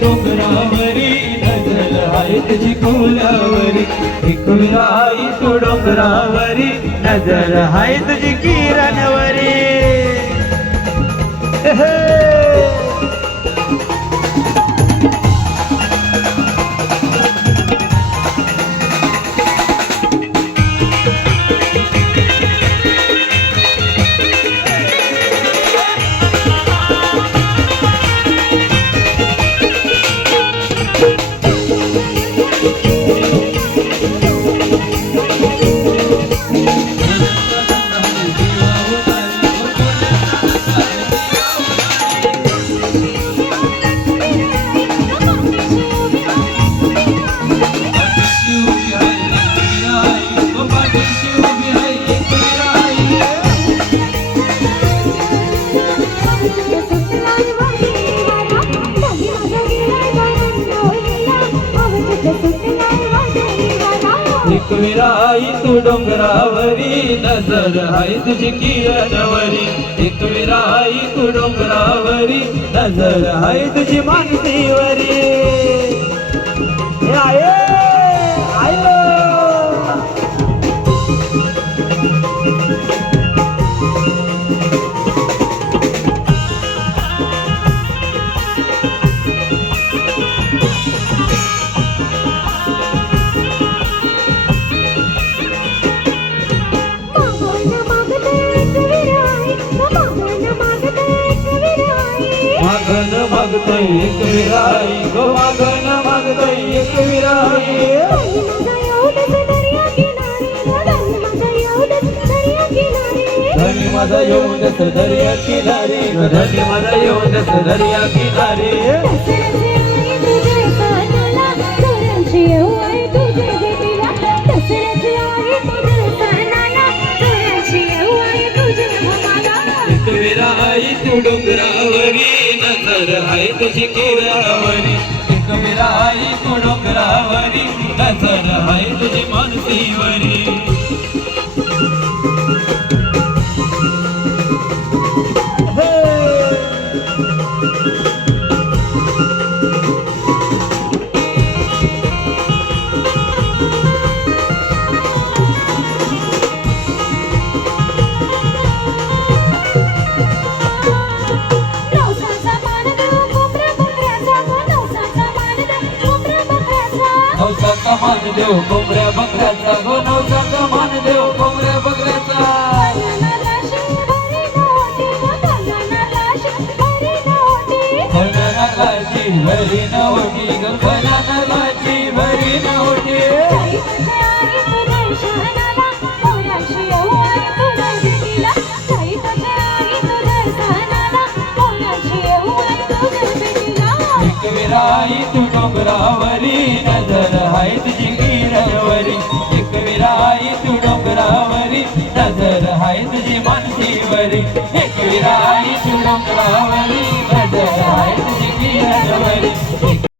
डोंगरावरी नजर आहे तुझी फुलावरी एकविराई तू डोंगरावरी नजर आहे तुझी किरणवरी एकविराई तू डोंगरावरी नजर आहे तुझी किरणवरी एकविराई तू डोंगरावरी नजर आहे तुझी मानसीवरी आये आयो मागन मागतोय एकविराई गो मागन मागतोय एकविराई धनी माझा येऊन दस दर्या किनारी धनी माझा येऊन दस दर्या किनारी एकविराई तू डोंगरावरी नजर आहे तुझी किरणवरी एकविराई तू डोंगरावरी नजर आहे तुझी मानसीवरी नवसाचा मान देव कोंबड्या बकऱ्याचा गो नवसाचा मान देव कोंबड्या बकऱ्याचा फणानालाची भरी नवटी ग फणानालाची भरी नवटी एकविराई तू डोंगरावरी नजर आहे तुझी किरणवरी एकविराई तू डोंगरावरी नजर आहे तुझी मानसीवरी एकविराई